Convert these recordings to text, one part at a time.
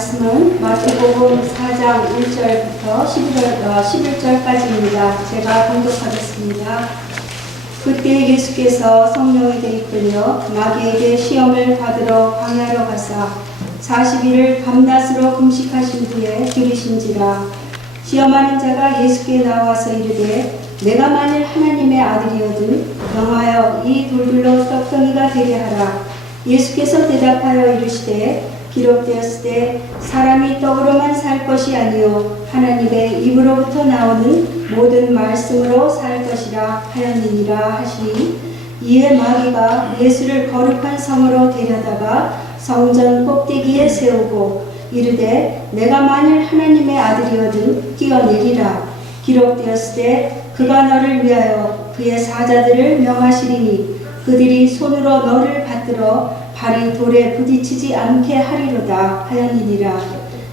말씀은 마태복음 4장 1절부터 11절까지입니다. 제가 봉독하겠습니다. 그때 예수께서 성령에게 이끌려 마귀에게 시험을 받으러 광야로 가사 40일을 밤낮으로 금식하신 후에 들으신지라. 시험하는 자가 예수께 나와서 이르되 내가 만일 하나님의 아들이거든 명하여 이 돌들로 떡덩이가 되게 하라. 예수께서 대답하여 이르시되 기록되었을 때 사람이 떡으로만 살 것이 아니요 하나님의 입으로부터 나오는 모든 말씀으로 살 것이라 하였느니라 하시니, 이에 마귀가 예수를 거룩한 성으로 데려다가 성전 꼭대기에 세우고 이르되 내가 만일 하나님의 아들이거든 뛰어내리라. 기록되었을 때 그가 너를 위하여 그의 사자들을 명하시리니 그들이 손으로 너를 받들어 발이 돌에 부딪히지 않게 하리로다 하였느니라.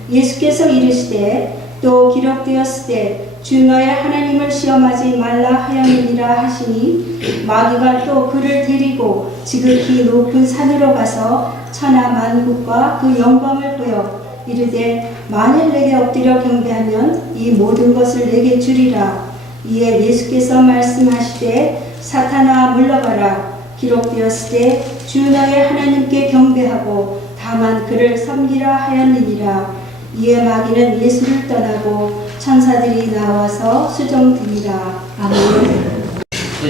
예수께서 이르시되 또 기록되었을 때 주 너의 하나님을 시험하지 말라 하였느니라 하시니, 마귀가 또 그를 데리고 지극히 높은 산으로 가서 천하 만국과 그 영광을 보여 이르되 만일 내게 엎드려 경배하면 이 모든 것을 내게 주리라. 이에 예수께서 말씀하시되 사탄아 물러가라. 기록되었을 때 주 너의 하나님께 경배하고 다만 그를 섬기라 하였느니라. 이에 마귀는 예수를 떠나고 천사들이 나와서 수종드니라. 아멘.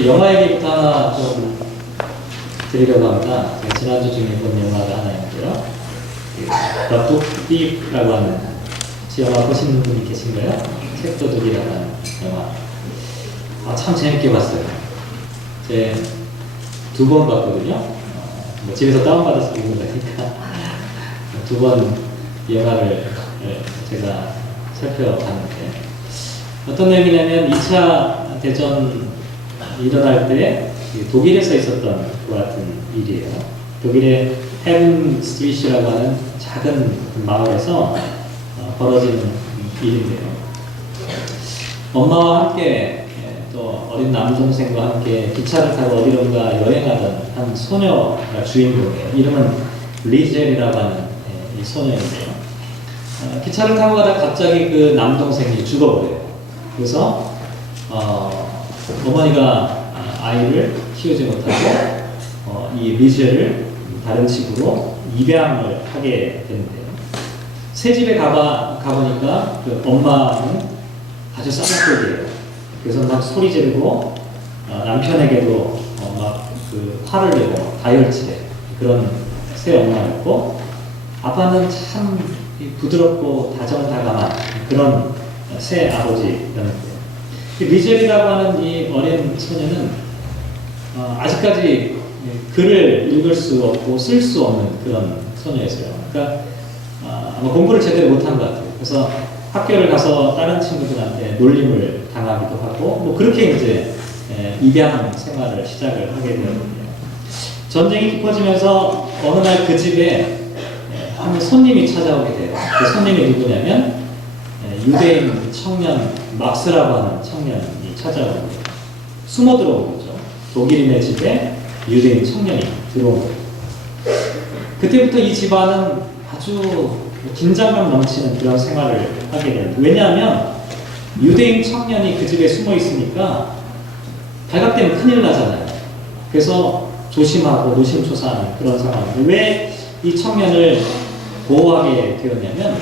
영화 얘기부터 하나 좀 드리려고 합니다. 지난주 중에 본 영화가 하나 있는데요. 더 뚝띠라고 하는, 혹시 영화 보시는 분이 계신가요? 책도둑이라고 하는 영화. 참 재밌게 봤어요. 제 2번 봤거든요. 뭐 집에서 다운받아서 보는 거니까 2번 영화를 제가 살펴봤는데, 어떤 내용이냐면 2차 대전 일어날 때 독일에서 있었던 것 같은 일이에요. 독일의 헤븐 스트리트라고 하는 작은 마을에서 벌어지는 일인데요. 엄마와 함께 또 어린 남동생과 함께 기차를 타고 어디론가 여행하던 한 소녀가 주인공이에요. 이름은 리젤이라고 하는 이 소녀인데요. 기차를 타고 가다가 갑자기 그 남동생이 죽어버려요. 그래서 어머니가 아이를 키우지 못하고 이 리젤을 다른 집으로 입양을 하게 되는데요. 새 집에 가보니까 그 엄마는 아주 쌍욕이에요. 그래서 막 소리 지르고 남편에게도 막 그 화를 내고 다혈질해 그런 새 엄마였고, 아빠는 참 부드럽고 다정다감한 그런 새 아버지였는데, 리젤이라고 하는 이 어린 소녀는 아직까지 글을 읽을 수 없고 쓸 수 없는 그런 소녀였어요. 그러니까 아마 공부를 제대로 못한 것 같아요. 그래서 학교를 가서 다른 친구들한테 놀림을 당하기도 하고, 뭐 그렇게 이제 입양 생활을 시작을 하게 되거든요. 전쟁이 깊어지면서 어느 날 그 집에 한 손님이 찾아오게 돼요. 그 손님이 누구냐면 유대인 청년 막스라고 하는 청년이 찾아오는 거예요. 숨어 들어온 거죠. 독일인의 집에 유대인 청년이 들어온 거예요. 그때부터 이 집안은 아주 긴장감 넘치는 그런 생활을 하게 됩니다. 왜냐하면 유대인 청년이 그 집에 숨어 있으니까 발각되면 큰일 나잖아요. 그래서 조심하고 노심초사하는 그런 상황인데, 왜 이 청년을 보호하게 되었냐면,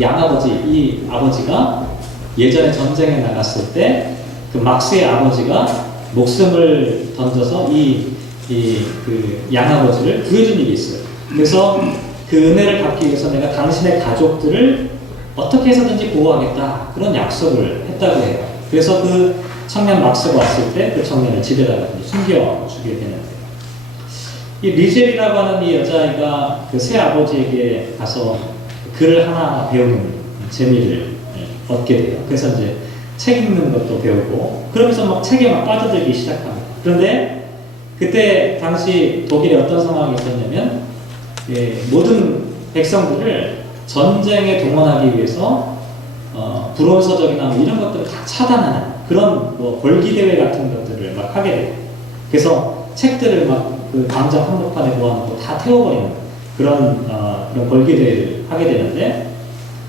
양아버지, 이 아버지가 예전에 전쟁에 나갔을 때 그 막스의 아버지가 목숨을 던져서 그 양아버지를 구해준 일이 있어요. 그래서 그 은혜를 갚기 위해서 내가 당신의 가족들을 어떻게 해서든지 보호하겠다, 그런 약속을 했다고 해요. 그래서 그 청년 막스가 왔을 때 그 청년을 집에다가 숨겨주게 되는데, 이 리젤이라고 하는 이 여자아이가 그 새 아버지에게 가서 글을 하나 배우는 재미를 얻게 돼요. 그래서 이제 책 읽는 것도 배우고, 그러면서 막 책에 막 빠져들기 시작합니다. 그런데 그때 당시 독일에 어떤 상황이 있었냐면, 모든 백성들을 전쟁에 동원하기 위해서 불온서적이나 뭐 이런 것들을 다 차단하는 그런 뭐 벌기대회 같은 것들을 막 하게 돼요. 그래서 책들을 막 그 광장 한복판에 모아놓고 다 태워버리는 그런 걸기대회를 하게 되는데,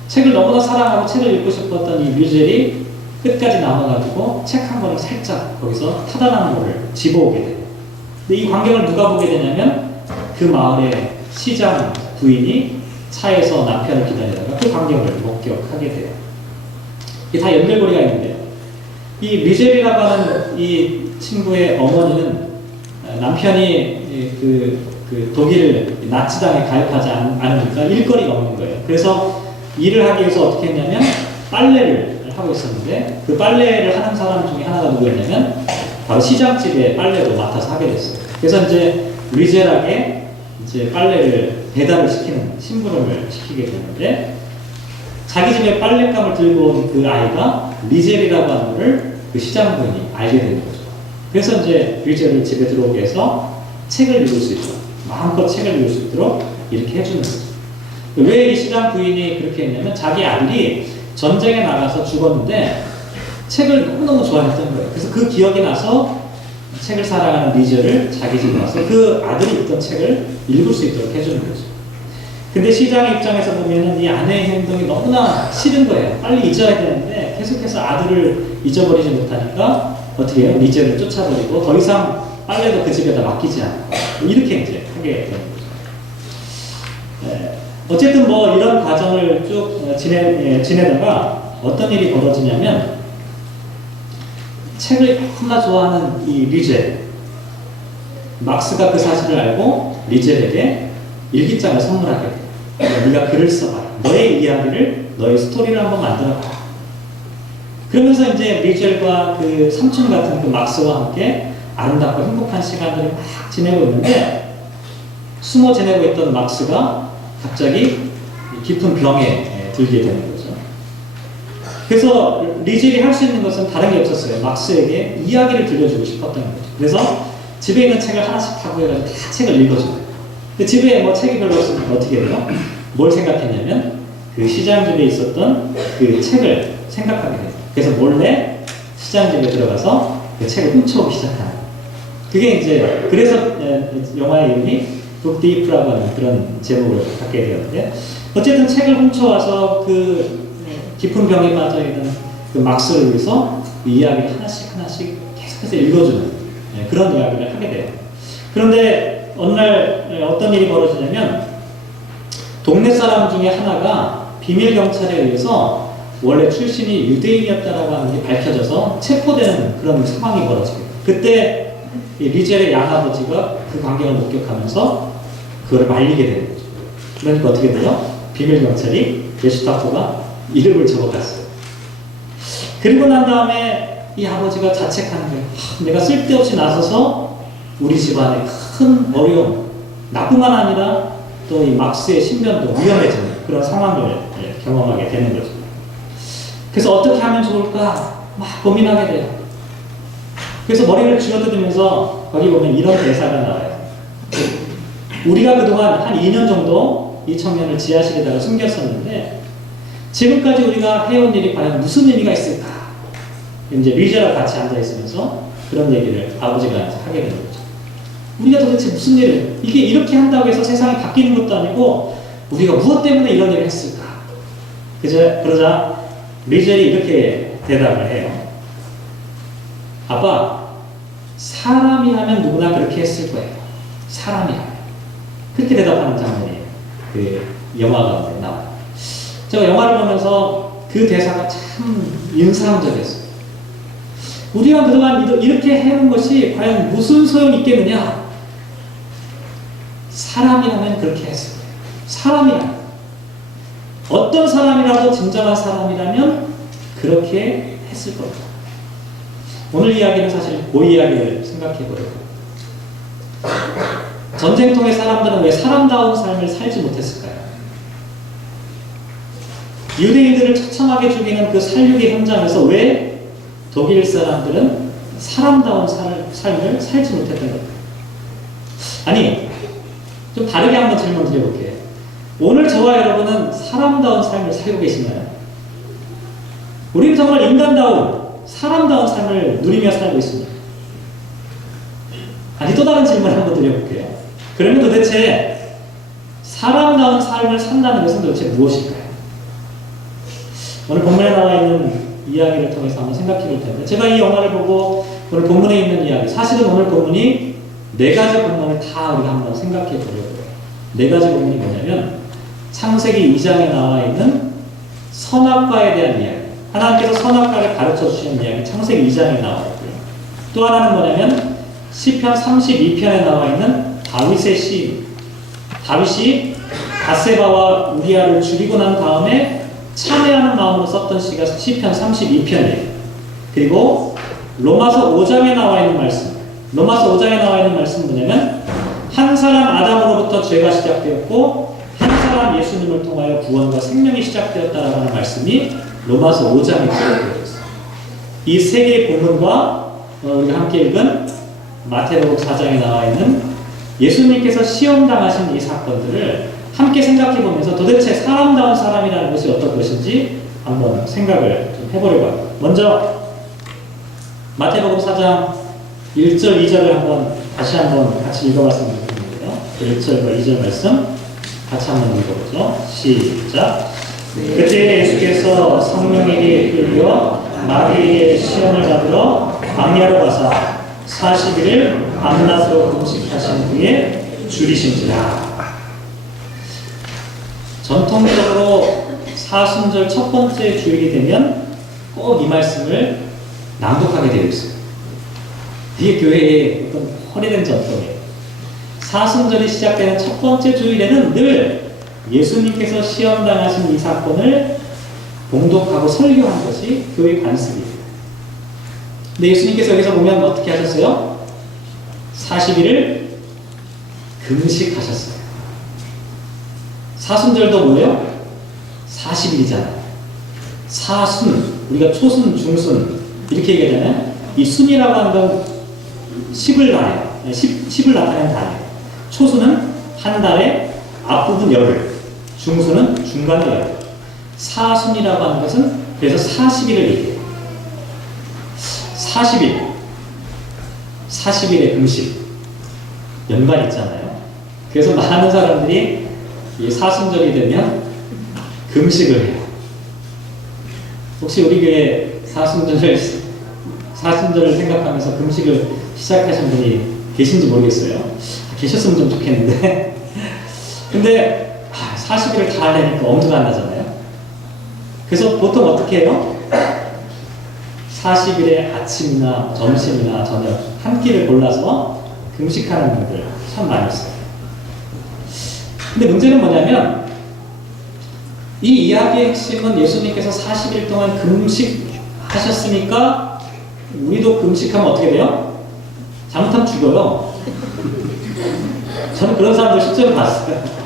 책을 너무나 사랑하고 책을 읽고 싶었던 이 뮤젤이 끝까지 남아가지고 책 한 권을 살짝 거기서 타다나는 거를 집어오게 돼요. 근데 이 광경을 누가 보게 되냐면 그 마을의 시장 부인이 차에서 남편을 기다리다가 그 광경을 목격하게 돼요. 이게 다 연결고리가 있는데요. 이 뮤젤이라고 하는 이 친구의 어머니는 남편이 그 독일 나치당에 가입하지 않으니까 일거리가 없는 거예요. 그래서 일을 하기 위해서 어떻게 했냐면 빨래를 하고 있었는데, 그 빨래를 하는 사람 중에 하나가 누구였냐면 바로 시장집에 빨래도 맡아서 하게 됐어요. 그래서 이제 리젤에게 이제 빨래를 배달을 시키는 심부름을 시키게 되는데, 자기 집에 빨랫감을 들고 온 그 아이가 리젤이라고 하는 것을 그 시장 부인이 알게 되는 거죠. 그래서 이제 리젤을 집에 들어오게 해서 책을 읽을 수 있도록, 마음껏 책을 읽을 수 있도록 이렇게 해주는 거죠. 왜 이 시장 부인이 그렇게 했냐면 자기 아들이 전쟁에 나가서 죽었는데 책을 너무너무 좋아했던 거예요. 그래서 그 기억이 나서 책을 사랑하는 리젤을 자기 집에 와서 그 아들이 읽던 책을 읽을 수 있도록 해주는 거죠. 근데 시장의 입장에서 보면은 이 아내의 행동이 너무나 싫은 거예요. 빨리 잊어야 되는데 계속해서 아들을 잊어버리지 못하니까 어떻게 해요? 리젤을 쫓아버리고 더 이상 빨래도 그 집에다 맡기지 않고 이렇게 이제 하게 되는 거죠. 네. 어쨌든 뭐 이런 과정을 쭉 지내다가 어떤 일이 벌어지냐면, 책을 너무나 좋아하는 이 리젤, 막스가 그 사실을 알고 리젤에게 일기장을 선물하게 돼요. 네가 글을 써봐라. 너의 이야기를, 너의 스토리를 한번 만들어봐라. 그러면서 이제 리젤과 그 삼촌 같은 그 막스와 함께 아름답고 행복한 시간들을 막 지내고 있는데, 숨어 지내고 있던 막스가 갑자기 깊은 병에 들게 되는 거죠. 그래서 리젤이 할 수 있는 것은 다른 게 없었어요. 막스에게 이야기를 들려주고 싶었던 거죠. 그래서 집에 있는 책을 하나씩 다 구해가지고 다 책을 읽어줘요. 근데 집에 뭐 책이 별로 없으면 어떻게 돼요? 뭘 생각했냐면 그 시장집에 있었던 그 책을 생각하게 돼요. 그래서 몰래 시장집에 들어가서 그 책을 훔쳐오기 시작하는 거예요. 그게 이제 그래서 영화의 이름이 북디프라고 하는 그런 제목을 갖게 되었는데, 어쨌든 책을 훔쳐와서 그 깊은 병에 빠져있는 그 막스를 위해서 그 이야기를 하나씩 계속해서 읽어주는 그런 이야기를 하게 돼요. 그런데 어느 날 어떤 일이 벌어지냐면, 동네 사람 중에 하나가 비밀 경찰에 의해서 원래 출신이 유대인이었다라고 하는 게 밝혀져서 체포되는 그런 상황이 벌어지게 돼요. 그때 리젤의 양아버지가 그 광경을 목격하면서 그걸 말리게 되는 거죠. 그러니까 어떻게 돼요? 비밀 경찰이 게슈타포가 이름을 적어갔어요. 그리고 난 다음에 이 아버지가 자책하는 거예요. 내가 쓸데없이 나서서 우리 집안에 큰 어려움, 나뿐만 아니라 또 이 막스의 신변도 위험해지는 그런 상황을 경험하게 되는 거죠. 그래서 어떻게 하면 좋을까 막 고민하게 돼요. 그래서 머리를 쥐어뜯으면서 거기 보면 이런 대사가 나와요. 우리가 그동안 한 2년 정도 이 청년을 지하실에다가 숨겼었는데, 지금까지 우리가 해온 일이 과연 무슨 의미가 있을까? 이제 리젤과 같이 앉아있으면서 그런 얘기를 아버지가 하게 되는 거죠. 우리가 도대체 무슨 일을, 이게 이렇게 한다고 해서 세상이 바뀌는 것도 아니고 우리가 무엇 때문에 이런 일을 했을까? 그러자 리젤이 이렇게 대답을 해요. 아빠, 사람이라면 누구나 그렇게 했을 거예요. 사람이라면. 그렇게 대답하는 장면이 그 영화 가운데 나와요. 제가 영화를 보면서 그 대사가 참 인상적이었어요. 우리가 그동안 이렇게 해온 것이 과연 무슨 소용이 있겠느냐? 사람이라면 그렇게 했을 거예요. 사람이라면. 어떤 사람이라도 진정한 사람이라면 그렇게 했을 겁니다. 오늘 이야기는 사실 그 이야기를 생각해 보려고. 전쟁통의 사람들은 왜 사람다운 삶을 살지 못했을까요? 유대인들을 처참하게 죽이는 그 살육의 현장에서 왜 독일 사람들은 사람다운 삶을 살지 못했던 걸까요? 아니, 좀 다르게 한번 질문 드려볼게요. 오늘 저와 여러분은 사람다운 삶을 살고 계시나요? 우리는 정말 인간다운, 사람다운 삶을 누리며 살고 있습니다. 아니, 또 다른 질문을 한번 드려볼게요. 그러면 도대체 사람다운 삶을 산다는 것은 도대체 무엇일까요? 오늘 본문에 나와 있는 이야기를 통해서 한번 생각해 볼 텐데, 제가 이 영화를 보고 오늘 본문에 있는 이야기, 사실은 오늘 본문이 네 가지 본문을 다 우리가 한번 생각해 보려고요. 네 가지 본문이 뭐냐면 창세기 2장에 나와 있는 선악과에 대한 이야기, 하나님께서 선악과를 가르쳐 주시는 이야기 창세기 2장에 나와 있고요. 또 하나는 뭐냐면 시편 32편에 나와 있는 다윗의 시, 다윗이 밧세바와 우리아를 죽이고 난 다음에 참회하는 마음으로 썼던 시가 시편 32편이에요. 그리고 로마서 5장에 나와 있는 말씀, 로마서 5장에 나와 있는 말씀은 뭐냐면 한 사람 아담으로부터 죄가 시작되었고 한 사람 예수님을 통하여 구원과 생명이 시작되었다라고 하는 말씀이 로마서 5장에 기록되어 있어요. 이 세 개의 본문과 우리가 함께 읽은 마태복음 4장에 나와 있는 예수님께서 시험당하신 이 사건들을 함께 생각해 보면서 도대체 사람다운 사람이라는 것이 어떤 것인지 한번 생각을 좀 해보려고 합니다. 먼저 마태복음 4장 1절, 2절을 다시 한번 같이 읽어봤으면 좋겠는데요. 1절과 2절 말씀 같이 한번 읽어보죠. 시작. 그때 예수께서 성령에게 이끌려 마귀에게 시험을 받으러 광야로 가사 40일을 밤낮으로 금식하신 후에 줄이신지라. 전통적으로 사순절 첫 번째 주일이 되면 꼭 이 말씀을 낭독하게 되어 있어요. 이게 교회의 어떤 허리된 전통이에요. 사순절이 시작되는 첫 번째 주일에는 늘 예수님께서 시험당하신 이 사건을 봉독하고 설교한 것이 교회 관습이에요. 근데 예수님께서 여기서 보면 어떻게 하셨어요? 40일을 금식하셨어요. 사순절도 뭐예요? 40일이잖아요. 사순, 우리가 초순, 중순 이렇게 얘기하잖아요. 이 순이라고 하는 건 10을 나타내요. 10을 나타내는 달이에요. 초순은 한 달의 앞부분 열흘, 중순은 중간의 열흘. 사순이라고 하는 것은 그래서 40일을 얘기해요. 40일의 금식 연관 있잖아요. 그래서 많은 사람들이 이 사순절이 되면 금식을 해요. 혹시 우리 교회 사순절을 생각하면서 금식을 시작하신 분이 계신지 모르겠어요. 계셨으면 좀 좋겠는데. 근데 40일을 다 하려니까 엄두가 안 나잖아요. 그래서 보통 어떻게 해요? 40일에 아침이나 점심이나 저녁 한 끼를 골라서 금식하는 분들 참 많이 있어요. 근데 문제는 뭐냐면 이 이야기의 핵심은 예수님께서 40일 동안 금식하셨으니까 우리도 금식하면 어떻게 돼요? 잘못하면 죽어요. 저는 그런 사람들 실제로 봤어요.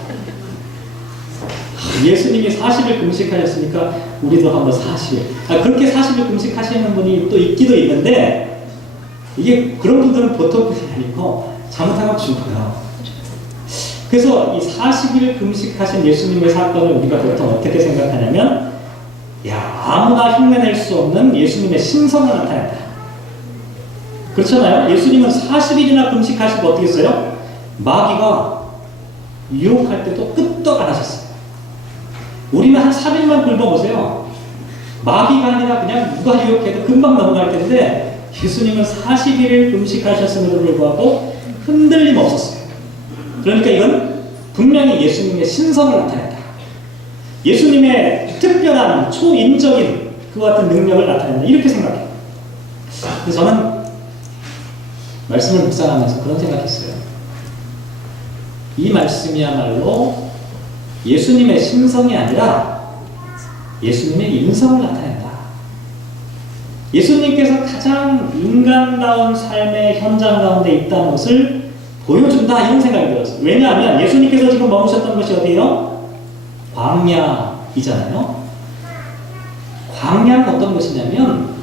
예수님이 40일 금식하셨으니까 우리도 한번 40일. 그렇게 40일 금식하시는 분이 또 있기도 있는데 이게 그런 분들은 보통 분이 아니고 잘못하면 죽어요. 그래서 이 40일 금식하신 예수님의 사건을 우리가 보통 어떻게 생각하냐면 아무나 흉내낼 수 없는 예수님의 신성을 나타낸다. 그렇잖아요. 예수님은 40일이나 금식하시고 어떻게 했어요? 마귀가 유혹할 때도 끄떡 안 하셨어요. 우리는 한 3일만 굶어보세요. 마귀가 아니라 그냥 누가 유혹해도 금방 넘어갈 텐데 예수님은 40일을 금식하셨음에도 불구하고 흔들림 없었어요. 그러니까 이건 분명히 예수님의 신성을 나타낸다. 예수님의 특별한 초인적인 그와 같은 능력을 나타낸다. 이렇게 생각해요. 그래서 저는 말씀을 묵상하면서 그런 생각했어요. 이 말씀이야말로 예수님의 신성이 아니라 예수님의 인성을 나타낸다. 예수님께서 가장 인간다운 삶의 현장 가운데 있다는 것을 보여준다, 이런 생각이 들었어요. 왜냐하면 예수님께서 지금 머무셨던 것이 어디예요? 광야이잖아요. 광야는 어떤 것이냐면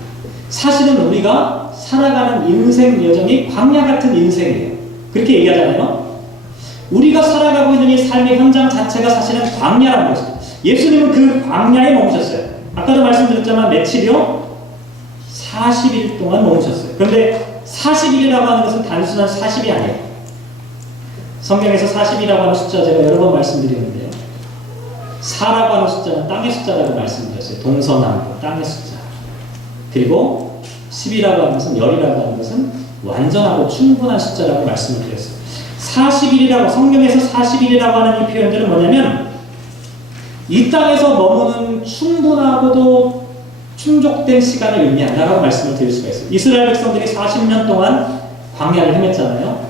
사실은 우리가 살아가는 인생 여정이 광야 같은 인생이에요. 그렇게 얘기하잖아요. 우리가 살아가고 있는 이 삶의 현장 자체가 사실은 광야라는 것입니다. 예수님은 그 광야에 머무셨어요. 아까도 말씀드렸지만 며칠이요? 40일 동안 머무셨어요. 그런데 40일이라고 하는 것은 단순한 40이 아니에요. 성경에서 40이라고 하는 숫자 제가 여러 번 말씀드렸는데요. 4라고 하는 숫자는 땅의 숫자라고 말씀드렸어요. 동서남북 땅의 숫자. 그리고 10이라고 하는 것은 열이라고 하는 것은 완전하고 충분한 숫자라고 말씀을 드렸어요. 40일이라고 성경에서 40일이라고 하는 이 표현들은 뭐냐면 이 땅에서 머무는 충분하고도 충족된 시간을 의미한다라고 말씀을 드릴 수가 있어요. 이스라엘 백성들이 40년 동안 광야를 헤맸잖아요.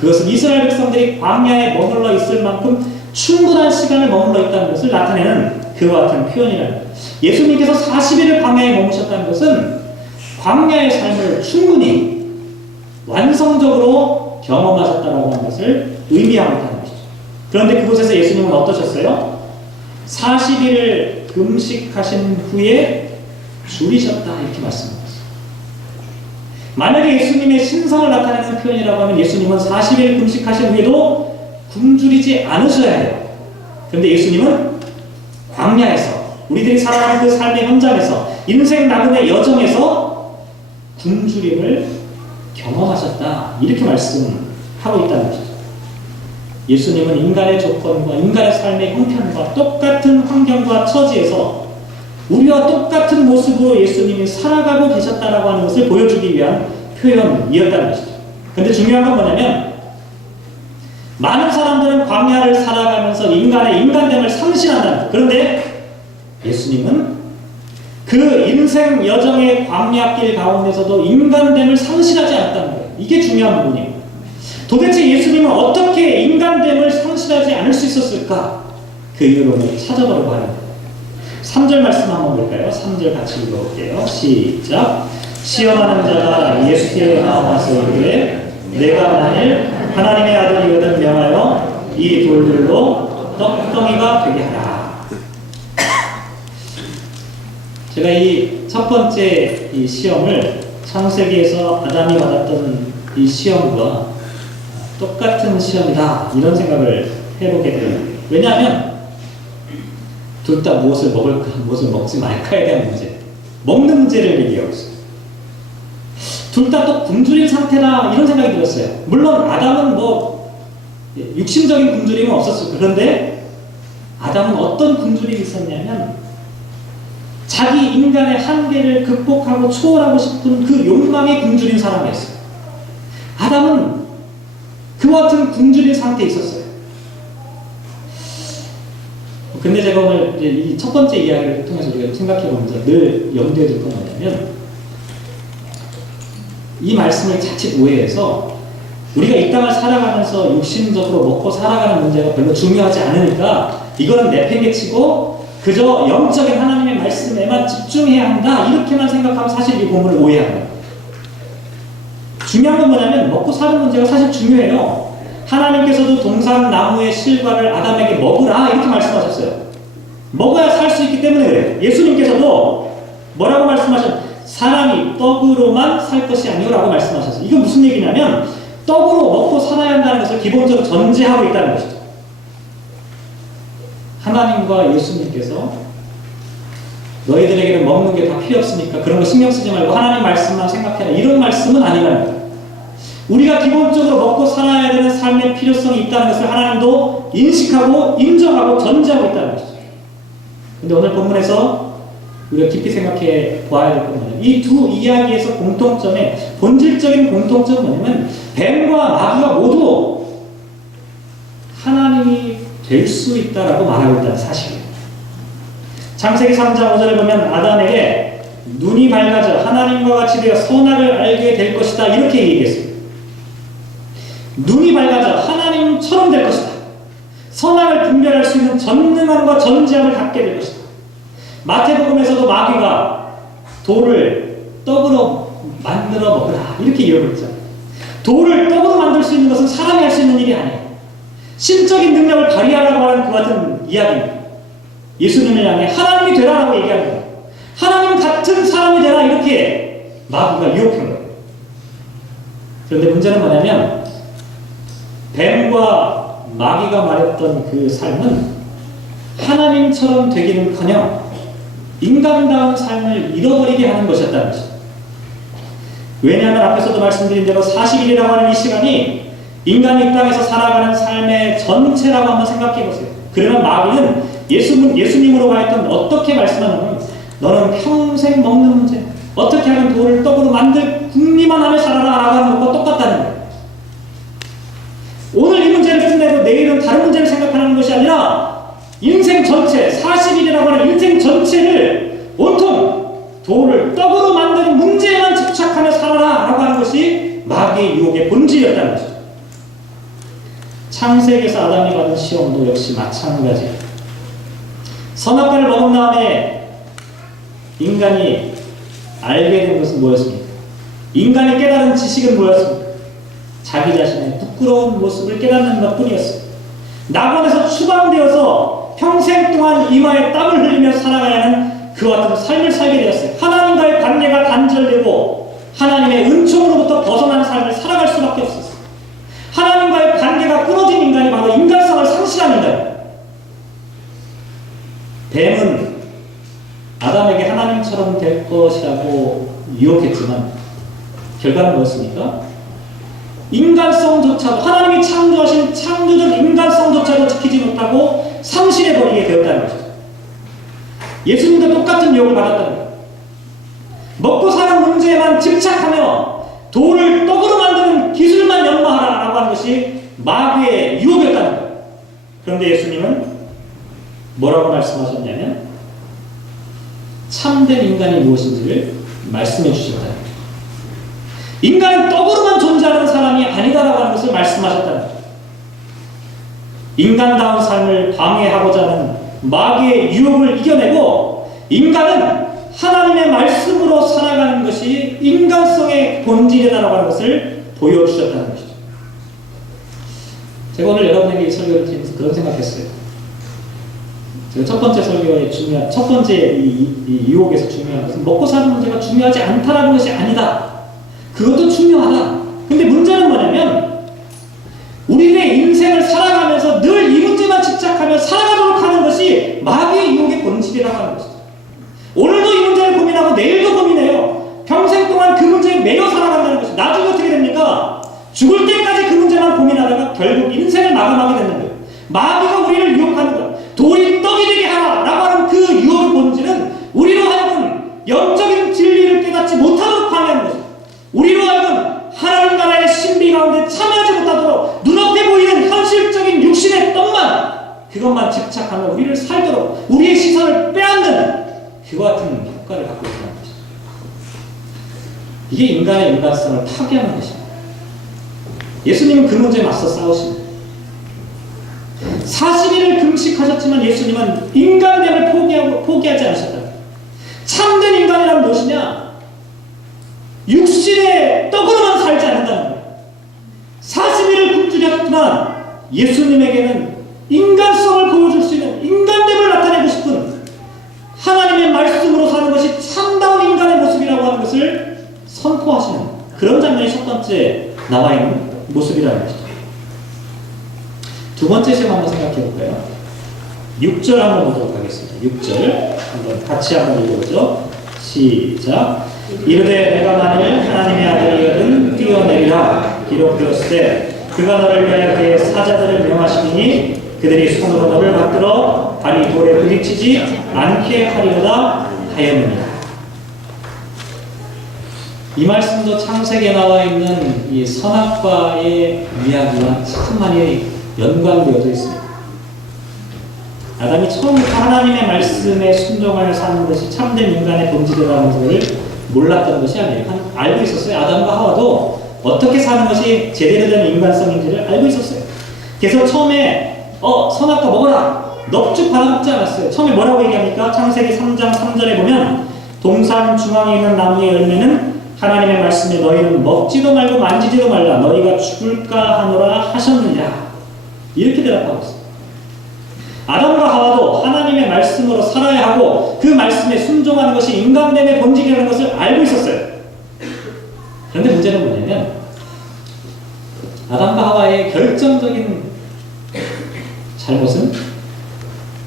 그것은 이스라엘 백성들이 광야에 머물러 있을 만큼 충분한 시간을 머물러 있다는 것을 나타내는 그와 같은 표현이라는 거예요. 예수님께서 40일을 광야에 머무셨다는 것은 광야의 삶을 충분히 완성적으로 경험하셨다는 것을 의미하고 있다는 것이죠. 그런데 그곳에서 예수님은 어떠셨어요? 40일을 금식하신 후에 줄이셨다 이렇게 말씀합니다. 만약에 예수님의 신성을 나타내는 표현이라고 하면 예수님은 40일 금식하신 후에도 굶주리지 않으셔야 해요. 그런데 예수님은 광야에서 우리들이 살아가는 그 삶의 현장에서 인생 나그네 여정에서 굶주림을 경험하셨다 이렇게 말씀하고 있다는 것이죠. 예수님은 인간의 조건과 인간의 삶의 형편과 똑같은 환경과 처지에서 우리와 똑같은 모습으로 예수님이 살아가고 계셨다라고 하는 것을 보여주기 위한 표현이었다는 것이죠. 그런데 중요한 건 뭐냐면 많은 사람들은 광야를 살아가면서 인간의 인간됨을 상실한다는 것. 그런데 예수님은 그 인생 여정의 광야길 가운데서도 인간됨을 상실하지 않았다는 거예요. 이게 중요한 부분이에요. 도대체 예수님은 어떻게 인간됨을 상실하지 않을 수 있었을까? 그 이유를 오늘 찾아보려고 하는 거예요. 3절 말씀 한번 볼까요? 3절 같이 읽어볼게요. 시작. 시험하는 자가 예수께 나와서 이르되 내가 만일 하나님의 아들이거든 명하여 이 돌들로 떡덩이가 되게 하라. 제가 이 첫 번째 이 시험을 창세기에서 아담이 받았던 이 시험과 똑같은 시험이다 이런 생각을 해보게 돼요. 왜냐하면 둘 다 무엇을 먹을까 무엇을 먹지 말까에 대한 문제, 먹는 문제를 얘기하고 있어요. 둘 다 또 굶주린 상태다 이런 생각이 들었어요. 물론 아담은 뭐 육신적인 굶주림은 없었어요. 그런데 아담은 어떤 굶주림이 있었냐면 자기 인간의 한계를 극복하고 초월하고 싶은 그 욕망에 굶주린 사람이었어요. 아담은 그와 같은 굶주린 상태에 있었어요. 근데 제가 오늘 이 첫 번째 이야기를 통해서 우리가 생각해보면서 늘 염두에 둘 건 뭐냐면 이 말씀을 자칫 오해해서 우리가 이 땅을 살아가면서 육신적으로 먹고 살아가는 문제가 별로 중요하지 않으니까 이거는 내팽개치고 그저 영적인 하나님의 말씀에만 집중해야 한다 이렇게만 생각하면 사실 이 본문을 오해합니다. 중요한 건 뭐냐면 먹고 사는 문제가 사실 중요해요. 하나님께서도 동산 나무의 실과를 아담에게 먹으라 이렇게 말씀하셨어요. 먹어야 살 수 있기 때문에 그래요. 예수님께서도 뭐라고 말씀하셨어요? 사람이 떡으로만 살 것이 아니오라고 말씀하셨어요. 이건 무슨 얘기냐면 떡으로 먹고 살아야 한다는 것을 기본적으로 전제하고 있다는 것이죠. 하나님과 예수님께서 너희들에게는 먹는 게 다 필요 없으니까 그런 거 신경 쓰지 말고 하나님 말씀만 생각해라 이런 말씀은 아니라는 거예요. 우리가 기본적으로 먹고 살아야 되는 삶의 필요성이 있다는 것을 하나님도 인식하고 인정하고 전제하고 있다는 것이죠. 근데 오늘 본문에서 우리가 깊이 생각해 보아야 될 건 뭐냐면 이 두 이야기에서 공통점의 본질적인 공통점은 뭐냐면 뱀과 마귀가 모두 하나님이 될 수 있다라고 말하고 있다는 사실이에요. 창세기 3장 5절에 보면 아담에게 눈이 밝아져 하나님과 같이 되어 선악을 알게 될 것이다 이렇게 얘기했습니다. 눈이 밝아져 하나님처럼 될 것이다. 선악을 분별할 수 있는 전능함과 전지함을 갖게 될 것이다. 마태복음에서도 마귀가 돌을 떡으로 만들어 먹으라 이렇게 이야기했죠. 돌을 떡으로 만들 수 있는 것은 사람이 할 수 있는 일이 아니에요. 신적인 능력을 발휘하라고 하는 그 같은 이야기입니다. 예수님을 향해 하나님이 되라라고 얘기하는 거예요. 하나님 같은 사람이 되라 이렇게 마귀가 유혹한 거예요. 그런데 문제는 뭐냐면 뱀과 마귀가 말했던 그 삶은 하나님처럼 되기는커녕 인간다운 삶을 잃어버리게 하는 것이었다는 것입니다. 왜냐하면 앞에서도 말씀드린 대로 40일이라고 하는 이 시간이 인간이 이 땅에서 살아가는 삶의 전체라고 한번 생각해 보세요. 그러면 마귀는 예수님으로 하여금 어떻게 말씀하냐면 너는 평생 먹는 문제, 어떻게 하면 돌을 떡으로 만들 궁리만 하며 살아라 라고 하는 것과 똑같다는 거예요. 오늘 이 문제를 끝내고 내일은 다른 문제를 생각하는 것이 아니라 인생 전체, 40일이라고 하는 인생 전체를 온통 돌을 떡으로 만드는 문제에만 집착하며 살아라 라고 하는 것이 마귀의 유혹의 본질이었다는 것이죠. 창세기에서 아담이 받은 시험도 역시 마찬가지예요. 선악과를 먹은 다음에 인간이 알게 된 것은 뭐였습니까? 인간이 깨달은 지식은 뭐였습니까? 자기 자신의 부끄러운 모습을 깨닫는 것뿐이었어요. 낙원에서 추방되어서 평생 동안 이마에 땀을 흘리며 살아가야 하는 그와 같은 삶을 살게 되었어요. 하나님과의 관계가 단절되고 하나님의 은총으로부터 벗어난 삶을 살아갈 수밖에 없었어요. 하나님과의 관계가 끊어진 인간이 바로 인간성을 상실한 인간이에요. 뱀은 아담에게 하나님처럼 될 것이라고 유혹했지만 결과는 뭐였습니까? 인간성조차도, 하나님이 창조하신 창조적 인간성조차도 지키지 못하고 상실해버리게 되었다는 것이죠. 예수님도 똑같은 유혹을 받았다는 거예요. 먹고 사는 문제에만 집착하며 돌을 떡으로 만드는 기술만 연마하라 라고 하는 것이 마귀의 유혹이었다는 거예요. 그런데 예수님은 뭐라고 말씀하셨냐면 참된 인간이 무엇인지를 말씀해 주셨다는 거예요. 인간은 떡으로만 존재하는 사람이 아니다라고 하는 것을 말씀하셨다는 거예요. 인간다운 삶을 방해하고자 하는 마귀의 유혹을 이겨내고 인간은 하나님의 말씀으로 살아가는 것이 인간성의 본질이다라고 하는 것을 보여주셨다는 것이죠. 제가 오늘 여러분에게 이 설교를 드리면서 그런 생각했어요. 제가 첫 번째 설교의 첫 번째 이 유혹에서 중요한 것은 먹고 사는 문제가 중요하지 않다라는 것이 아니다. 그것도 중요하다. 근데 문제는 뭐냐면 우리의 인생을 살아가면서 늘 이 문제만 집착하며 살아가도록 하는 것이 마귀의 유혹의 본질이라고 하는 것이죠. 오늘도 이 문제를 고민하고 내일도 고민해요. 평생 동안 그 문제에 매여 살아간다는 것이 나중에 어떻게 됩니까? 죽을 때까지 그 문제만 고민하다가 결국 인생을 마감하게 되는 거예요. 마귀가 우리를 유혹하는 거예요. 돌이 떡이 되게 하라 라고 하는 그 유혹의 본질은 우리로 하여금 영적인 진리를 깨닫지 못하도록 방해하는 것이죠. 우리로 하여금 하나님 나라의 신비 가운데 참여하지 못하도록 눈앞에 보이는 현실적인 육신의 떡만 그것만 집착하며 우리를 살도록 우리의 시선을 빼앗는 그와 같은 효과를 갖고 있다는 것이죠. 이게 인간의 인간성을 파괴하는 것입니다. 예수님은 그 문제에 맞서 싸우십니다. 40일을 금식하셨지만 예수님은 인간됨을 포기하지 않으셨다. 참된 인간이란 무엇이냐? 육신의 떡으로만 살지 않는다는 거예요. 40일을 굶주렸지만 예수님에게는 인간성을 보여줄 수 있는 인간됨을 나타내고 싶은 하나님의 말씀으로 사는 것이 참다운 인간의 모습이라고 하는 것을 선포하시는 그런 장면이 첫 번째 나와 있는 모습이라는 것이죠. 두 번째 셈 한번 생각해 볼까요? 6절 한번 보도록 하겠습니다. 6절 한번 같이 한번 읽어보죠. 시작. 이르되 내가 만일 하나님의 아들이거든 뛰어내리라. 기록되었으되 그가 너를 위하여 그의 사자들을 명하시니 그들이 손으로 너를 받들어 발이 돌에 부딪히지 않게 하리로다 하였느니라. 이 말씀도 창세기에 나와 있는 이 선악과의 이야기와 참 많이 연관되어져 있습니다. 아담이 처음부터 하나님의 말씀에 순종하여 사는 것이 참된 인간의 본질이라는 것을 몰랐던 것이 아니에요. 알고 있었어요. 아담과 하와도 어떻게 사는 것이 제대로 된 인간성인지를 알고 있었어요. 그래서 처음에 선악과 먹어라. 넙죽 받아먹지 않았어요. 처음에 뭐라고 얘기합니까? 창세기 3장 3절에 보면 동산 중앙에 있는 나무의 열매는 하나님의 말씀에 너희는 먹지도 말고 만지지도 말라. 너희가 죽을까 하노라 하셨느냐. 이렇게 대답하고 있어요. 아담과 하와도 하나님의 말씀으로 살아야 하고 그 말씀에 순종하는 것이 인간됨의 본질이라는 것을 알고 있었어요. 그런데 문제는 뭐냐면 아담과 하와의 결정적인 잘못은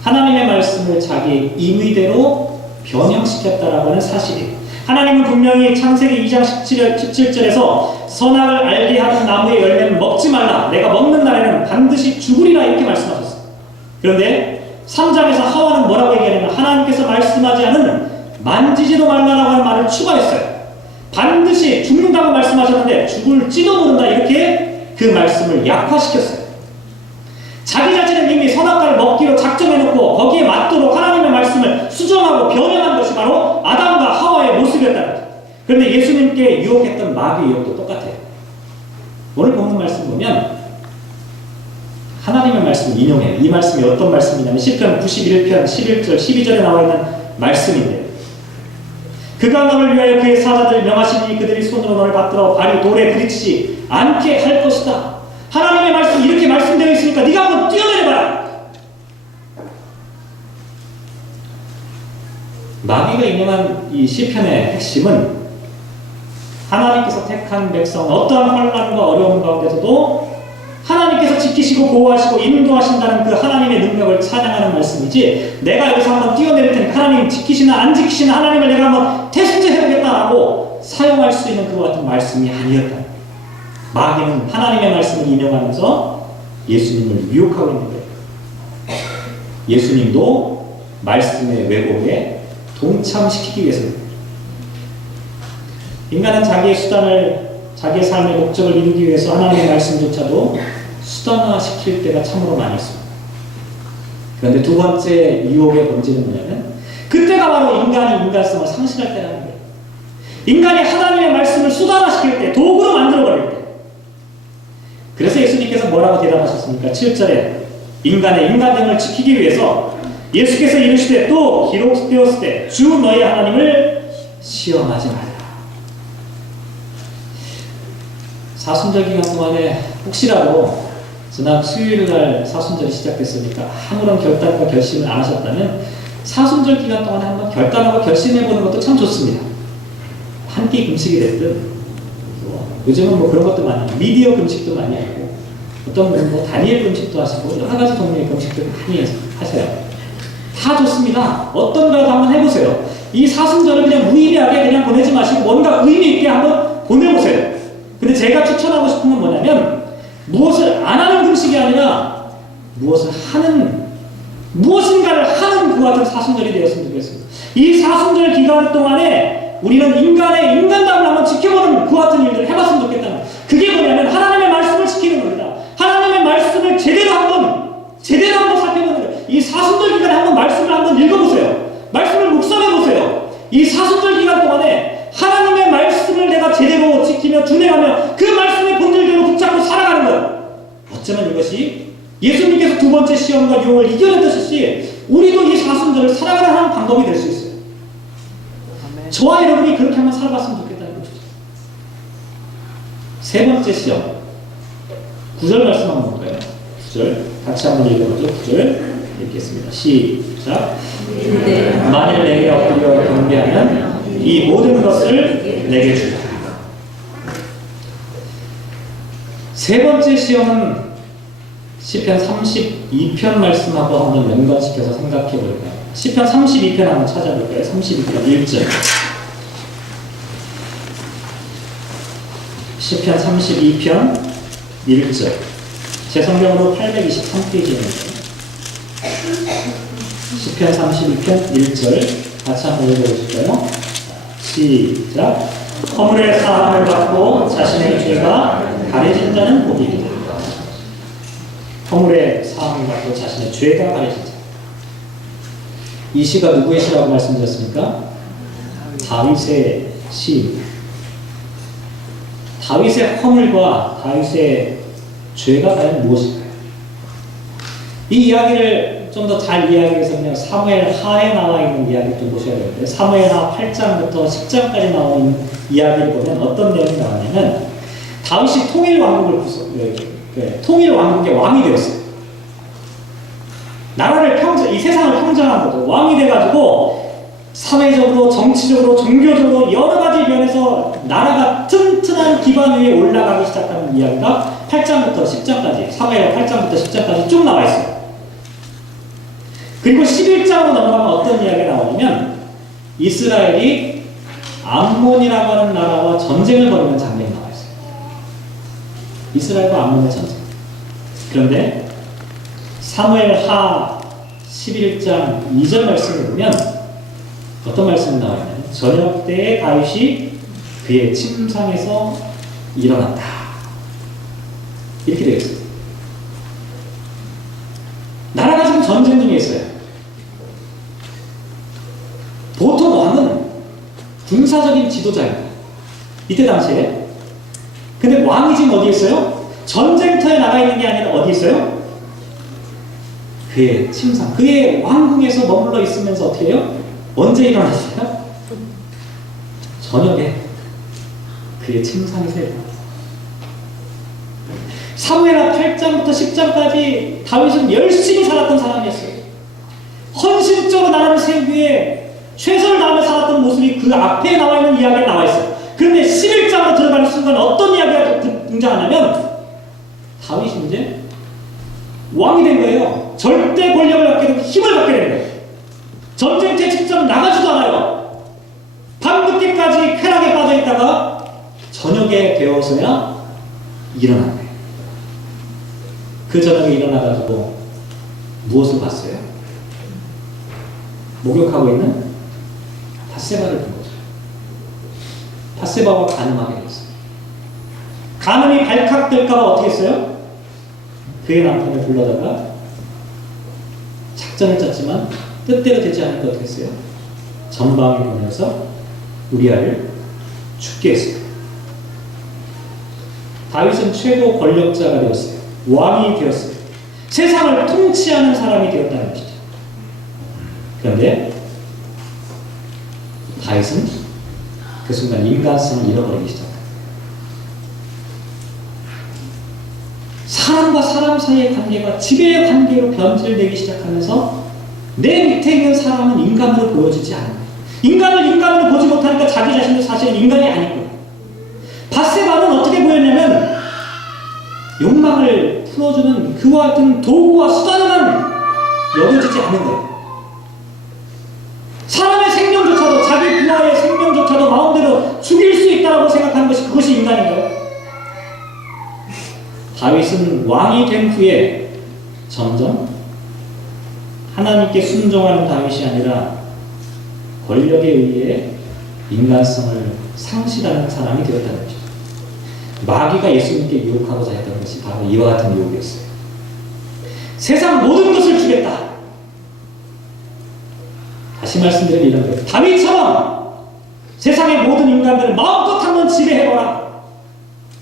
하나님의 말씀을 자기 임의대로 변형시켰다라고 하는 사실이에요. 하나님은 분명히 창세기 2장 17절에서 선악을 알게 하는 나무의 열매는 먹지 말라. 내가 먹는 날에는 반드시 죽으리라 이렇게 말씀하셨어요. 그런데 3장에서 하와는 뭐라고 얘기하냐면 하나님께서 말씀하지 않은 만지지도 말라라고 하는 말을 추가했어요. 반드시 죽는다고 말씀하셨는데 죽을지도 모른다 이렇게 그 말씀을 약화시켰어요. 자기 자신은 이미 선악과를 먹기로 작정해놓고 거기에 맞도록 하나님의 말씀을 수정하고 변형한 것이 바로 아담과 하와의 모습이었다는 거죠. 그런데 예수님께 유혹했던 마귀의 유혹도 똑같아요. 오늘 보는 말씀 보면 하나님의 말씀을 인용해요. 이 말씀이 어떤 말씀이냐면 시편 91편 11절 12절에 나와 있는 말씀인데요. 그가 너를 위하여 그의 사자들 명하시니 그들이 손으로 너를 받들어 발이 돌에 부딪히지 않게 할 것이다. 하나님의 말씀 이렇게 말씀되어 있으니까 네가 한번 뛰어내려봐라. 마귀가 인용한 이 시편의 핵심은 하나님께서 택한 백성은 어떠한 환난과 어려움 가운데서도 하나님께서 지키시고 보호하시고 인도하신다는 그 하나님의 능력을 찬양하는 말씀이지, 내가 여기서 한번 뛰어내릴 테니까 하나님 지키시나 안 지키시나 하나님을 내가 한번 테스트해보겠다라고 사용할 수 있는 그와 같은 말씀이 아니었다. 마귀는 하나님의 말씀을 인용하면서 예수님을 유혹하고 있는 거예요. 예수님도 말씀의 왜곡에 동참시키기 위해서입니다. 인간은 자기의 수단을, 자기의 삶의 목적을 이루기 위해서 하나님의 말씀조차도 수단화시킬 때가 참으로 많이 있습니다. 그런데 두 번째 유혹의 본질은 뭐냐면 그때가 바로 인간이 인간성을 상실할 때라는 거예요. 인간이 하나님의 말씀을 수단화시킬 때, 도구로 만들어버릴 때. 그래서 예수님께서 뭐라고 대답하셨습니까? 7절에 인간의 인간됨을 지키기 위해서 예수께서 이르시되 또 기록되었을 때 주 너희 하나님을 시험하지 말라. 사순절 기간 동안에 혹시라도 지난 수요일날 사순절이 시작됐으니까 아무런 결단과 결심을 안 하셨다면 사순절 기간 동안에 한번 결단하고 결심해보는 것도 참 좋습니다. 한 끼 금식이 됐든 요즘은 뭐 그런 것도 많이, 미디어 금식도 많이 하고, 어떤 분은 뭐 다니엘 금식도 하시고, 여러 가지 종류의 금식도 많이 하세요. 다 좋습니다. 어떤 거라도 한번 해보세요. 이 사순절을 그냥 무의미하게 그냥 보내지 마시고, 뭔가 의미 있게 한번 보내보세요. 근데 제가 추천하고 싶은 건 뭐냐면, 무엇을 안 하는 금식이 아니라, 무엇인가를 하는 그와 같은 사순절이 되었으면 좋겠습니다. 이 사순절 기간 동안에 우리는 인간의 인간담을 한번 지켜보는 그와 같은 일들을 해봤으면 좋겠다는 거예요. 그게 뭐냐면 하나님의 말씀을 지키는 겁니다. 하나님의 말씀을 제대로 한번 살펴보는 거예요. 이 사순절 기간에 한번 말씀을 한번 읽어보세요. 말씀을 묵상해보세요. 이 사순절 기간 동안에 하나님의 말씀을 내가 제대로 지키며 준행하며 그 말씀의 본질대로 붙잡고 살아가는 거예요. 어쩌면 이것이 예수님께서 두 번째 시험과 유혹을 이겨냈듯이 우리도 이 사순절을 살아가는 방법이 될 수 있어요. 저와 여러분이 그렇게 한번 살아봤으면 좋겠다는 거죠. 세 번째 시험. 9절 말씀 한번 볼까요? 9절. 같이 한번 읽어보죠. 9절. 읽겠습니다. 시작. 만일 내게 엎드려 경배하면 이 모든 것을 내게 주라. 세 번째 시험은 시편 32편 말씀하고 한번 연관시켜서 생각해 볼까요? 시편 32편 한번 찾아볼까요? 32편 1절. 시편 32편 1절. 제 성경으로 823페이지입니다. 시편 32편 1절 같이 한번 읽어보실까요? 시작. 허물의 사함을 받고 자신의 죄가 가려진 자는 복이 있다. 허물의 사함을 받고 자신의 죄가 가려진 자. 이 시가 누구의 시라고 말씀드렸습니까? 다윗의 시입니다. 다윗의 허물과 다윗의 죄가 과연 무엇일까요? 이 이야기를 좀 더 잘 이해하기 위해서 그냥 사무엘 하에 나와 있는 이야기를 좀 보셔야 되는데, 사무엘 하 8장부터 10장까지 나오는 이야기를 보면 어떤 내용이 나왔냐면 다윗이 통일 왕국의 왕이 되었어요. 나라를 이 세상을 평정한 거죠. 왕이 돼가지고 사회적으로, 정치적으로, 종교적으로 여러 가지 면에서 나라가 튼튼한 기반 위에 올라가기 시작하는 이야기가 8장부터 10장까지, 사무엘 8장부터 10장까지 쭉 나와 있어요. 그리고 11장으로 넘어가면 어떤 이야기가 나오냐면 이스라엘이 암몬이라고 하는 나라와 전쟁을 벌이는 장면이 나와 있어요. 이스라엘과 암몬의 전쟁. 그런데 사무엘하 11장 2절 말씀을 보면 어떤 말씀이 나와 있냐면 저녁 때에 다윗이 그의 침상에서 일어났다. 이렇게 되어 있어요. 나라가 지금 전쟁 중에 있어요. 보통 왕은 군사적인 지도자입니다. 이때 당시에. 근데 왕이 지금 어디에 있어요? 전쟁터에 나가 있는 게 아니라 어디 있어요? 그의 침상, 그의 왕궁에서 머물러 있으면서 어떻게 해요? 언제 일어났어요? 저녁에 그의 침상에서 일어났어요. 사무엘하 8장부터 10장까지 다윗은 열심히 살았던 사람이었어요. 헌신적으로 나라를 세우기 위해 최선을 다하며 살았던 모습이 그 앞에 나와 있는 이야기에 나와 있어요. 그런데 11장으로 들어가는 순간 어떤 이야기가 등장하냐면 다윗이 이제 왕이 된 거예요. 절대 권력을 갖게 되고 힘을 갖게 된 거예요. 전쟁터에 직접 나가지도 않아요. 밤늦게까지 쾌락에 빠져있다가 저녁에 되어서야 일어난 거예요. 그 저녁에 일어나가지고 무엇을 봤어요? 목욕하고 있는 밧세바를 본 거죠. 밧세바와 간음하게 됐어요. 간음이 발칵될까봐 어떻게 했어요? 그의 남편을 불러다가 작전을 짰지만 뜻대로 되지 않으니까 어떻게 했어요? 전방에 보내서 우리아를 죽게 했어요. 다윗은 최고 권력자가 되었어요. 왕이 되었어요. 세상을 통치하는 사람이 되었다는 것이죠. 그런데 다윗은 그 순간 인간성을 잃어버리기 시작합니다. 사람과 사람 사이의 관계가 지배의 관계로 변질되기 시작하면서 내 밑에 있는 사람은 인간으로 보여지지 않는 거예요. 인간을 인간으로 보지 못하니까 자기 자신도 사실은 인간이 아니고, 밧세바는 어떻게 보였냐면 욕망을 풀어주는 그와 같은 도구와 수단만 여겨지지 않는 거예요. 사람의 생명조차도, 자기 부하의 생명조차도 마음대로 죽일 수 있다고 생각하는 것이 그것이 인간인가요? 다윗은 왕이 된 후에 점점 하나님께 순종하는 다윗이 아니라 권력에 의해 인간성을 상실하는 사람이 되었다는 것이죠. 마귀가 예수님께 유혹하고자 했던 것이 바로 이와 같은 유혹이었어요. 세상 모든 것을 주겠다. 다시 말씀드리면 이런 거예요. 다윗처럼 세상의 모든 인간들을 마음껏 한번 지배해봐라.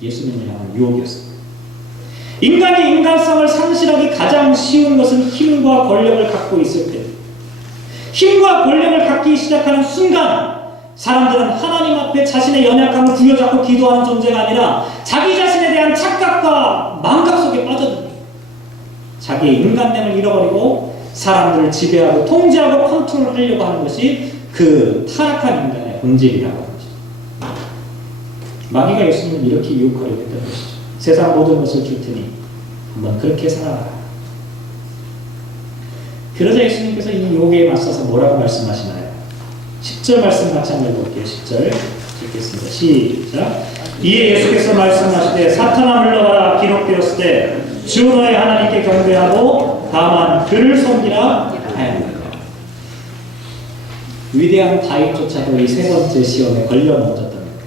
예수님을 향한 유혹이었습니다. 인간이 인간성을 상실하기 가장 쉬운 것은 힘과 권력을 갖고 있을 때, 힘과 권력을 갖기 시작하는 순간 사람들은 하나님 앞에 자신의 연약함을 부여잡고 기도하는 존재가 아니라 자기 자신에 대한 착각과 망각 속에 빠져듭니다. 자기의 인간됨을 잃어버리고 사람들을 지배하고 통제하고 컨트롤하려고 하는 것이 그 타락한 인간의 본질이라고 하는 것입니다. 마귀가 예수님을 이렇게 유혹하려고 했던 것이죠. 세상 모든 것을 줄 테니 한번 그렇게 살아라. 그러자 예수님께서 이 유혹에 맞서서 뭐라고 말씀하시나요? 10절 말씀 같이 한번 읽어볼게요. 10절 읽겠습니다. 시작. 이에 예수께서 말씀하시되 사탄아 물러가라 기록되었을 때 주 너의 하나님께 경배하고 다만 그를 섬기라 하였느니라. 위대한 다윗조차도 이 세 번째 시험에 걸려 넘어졌다는 거예요.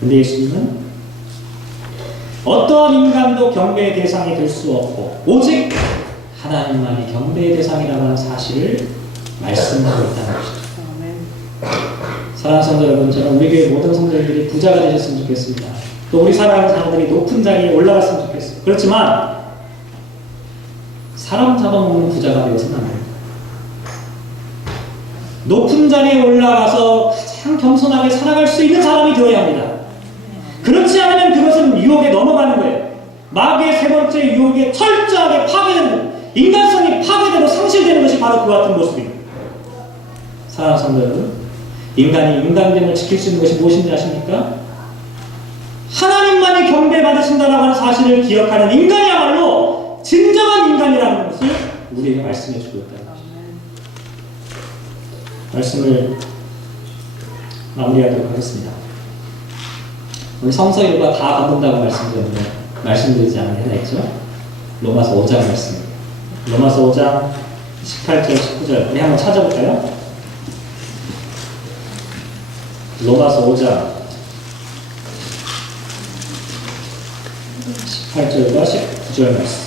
근데 예수님은 어떠한 인간도 경배의 대상이 될 수 없고 오직 하나님만이 경배의 대상이라고 하는 사실을 말씀하고 있다는 것이죠. 사랑하는 성도 여러분, 저는 우리 교회 모든 성도들이 부자가 되셨으면 좋겠습니다. 또 우리 사랑하는 사람들이 높은 자리에 올라갔으면 좋겠어요. 그렇지만 사람 잡아먹는 부자가 되어서는 안 됩니다. 높은 자리에 올라가서 가장 겸손하게 살아갈 수 있는 사람이 되어야 합니다. 그렇지 않으면 그것은 유혹에 넘어가는 거예요. 마귀의 세 번째 유혹에 철저하게 파괴되는, 인간성이 파괴되고 상실되는 것이 바로 그와 같은 모습입니다. 사랑하는 성도 여러분, 인간이 인간됨을 지킬 수 있는 것이 무엇인지 아십니까? 하나님만이 경배받으신다라고 하는 사실을 기억하는 인간이야말로 진정한 인간이라는 것을 우리에게 말씀해 주고 있다는 것입니다. 말씀을 마무리하도록 하겠습니다. 우리 성서 일과 다 받는다고 말씀드리지 않은 게 하나 있죠? 로마서 5장 말씀입니다. 로마서 5장 18절, 19절 우리 한번 찾아볼까요? 로마서 5장 18절과 19절 말씀.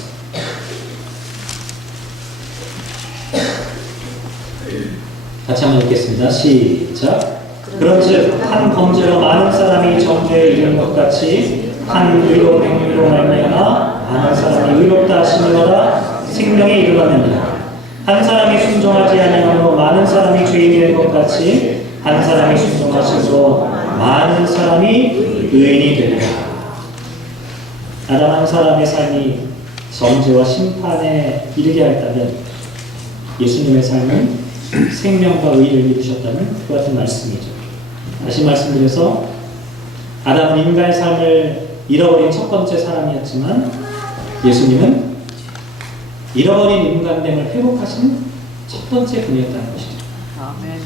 같이 한번 읽겠습니다. 시작. 그런즉 한 범죄로 많은 사람이 정죄에 이르는 것 같이 한 의로운 행위로 말미암아 많은 사람이 의롭다 하심이로다 생명에 이르렀느니라. 한 사람이 순종하지 아니하므로 많은 사람이 죄인이 된 것 같이 한 사람이 순종하심으로 많은 사람이 의인이 되리라. 아담 한 사람의 삶이 정죄와 심판에 이르게 하였다면 예수님의 삶은 생명과 의를 이루셨다는 그 같은 말씀이죠. 다시 말씀드려서 아담은 인간의 삶을 잃어버린 첫 번째 사람이었지만 예수님은 잃어버린 인간됨을 회복하신 첫 번째 분이었다는 것이죠. 아멘.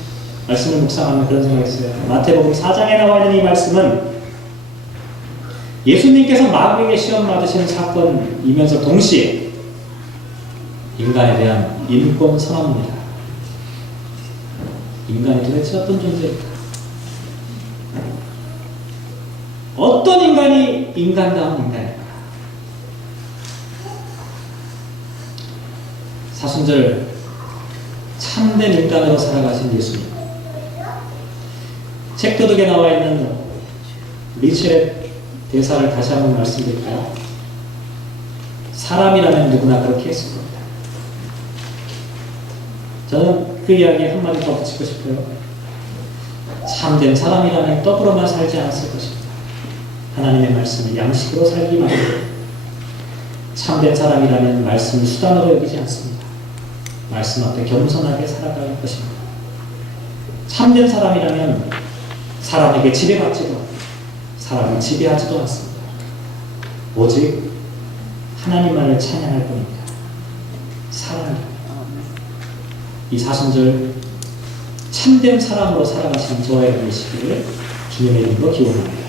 말씀을 묵상하면 그런 생각이 있어요. 마태복음 4장에 나와 있는 이 말씀은 예수님께서 마귀에게 시험 받으시는 사건이면서 동시에 인간에 대한 인권 선언입니다. 인간이 도대체 어떤 존재일까? 어떤 인간이 인간다운 인간일까? 사순절 참된 인간으로 살아가신 예수님. 책도둑에 나와 있는 리첼의 대사를 다시 한번 말씀드릴까요? 사람이라면 누구나 그렇게 했을 겁니다. 저는 그 이야기에 한마디 더 붙이고 싶어요. 참된 사람이라면 떡으로만 살지 않았을 것입니다. 하나님의 말씀을 양식으로 살기만 합니다. 참된 사람이라면 말씀을 수단으로 여기지 않습니다. 말씀 앞에 겸손하게 살아갈 것입니다. 참된 사람이라면 사람에게 지배받지도 않고 사람을 지배하지도 않습니다. 오직 하나님만을 찬양할 뿐입니다. 사랑입니다. 이 사순절 참된 사람으로 살아가시는 저와 여러분이시기를 주님의 이름으로 기원합니다.